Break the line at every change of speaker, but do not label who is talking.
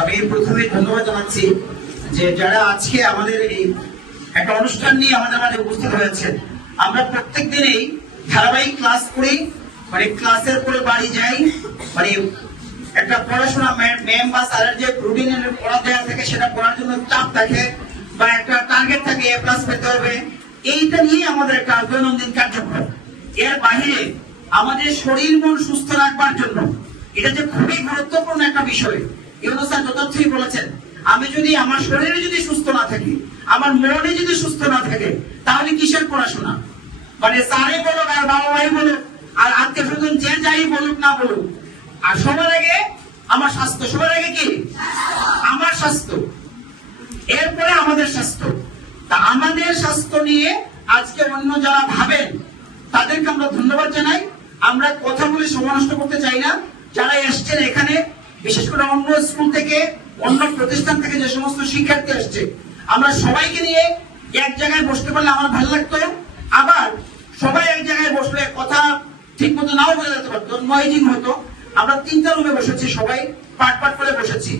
আমি প্রথমে ধন্যবাদ জানাচ্ছি যে যারা আজকে আমাদের এই একটা অনুষ্ঠান নিয়ে আমাদের মাঝে উপস্থিত হয়েছেন। আমরা প্রত্যেক দিনেই ধারাবাহিক ক্লাস করি মানে ক্লাসের পরে বাড়ি যাই মানে একটা পড়াশোনা ম্যাম বা স্যারের যে রুটিনের পড়া দেওয়া থাকে সেটা পড়ার জন্য চাপ থাকে বা একটা টার্গেট থাকে এ প্লাস পেতে হবে। এইটা নিয়ে আমাদের একটা দৈনন্দিন কার্যক্রম। এর বাহিরে আমাদের শরীর মন সুস্থ রাখবার জন্য এটা যে খুবই গুরুত্বপূর্ণ একটা বিষয় স্যার বলেছেন, আমি যদি আমার শরীরে যদি সুস্থ না থাকি, আমার মনে যদি সুস্থ না থাকে, তাহলে কিসের পড়াশোনা? মানে স্যারে বলুক আর বাবা ভাই বলুক, আর আত্মীয় স্বজন যে যাই বলুক না বলুক, আর সবার আগে আমার স্বাস্থ্য, সবার আগে কি? আমার স্বাস্থ্য। এরপরে আমাদের স্বাস্থ্য। তা আমাদের স্বাস্থ্য নিয়ে আজকে অন্য যারা ভাবেন, তাদেরকে আমরা ধন্যবাদ জানাই। আমরা কথা বলে সময় করতে চাই না। যারা এসছেন এখানে বিশেষ করে অন্য স্কুল থেকে, অন্য প্রতিষ্ঠান থেকে যে সমস্ত শিক্ষার্থী আসছে, আমরা সবাইকে নিয়ে এক জায়গায় বসতে পারলে আমার ভালো লাগতো। আবার সবাই এক জায়গায় বসলে কথা ঠিক মতো নাও বোঝা যেতে পারতো নয়জিং হতো আমরা তিনটা রুমে বসেছি সবাই, পাট পাট করে বসেছি।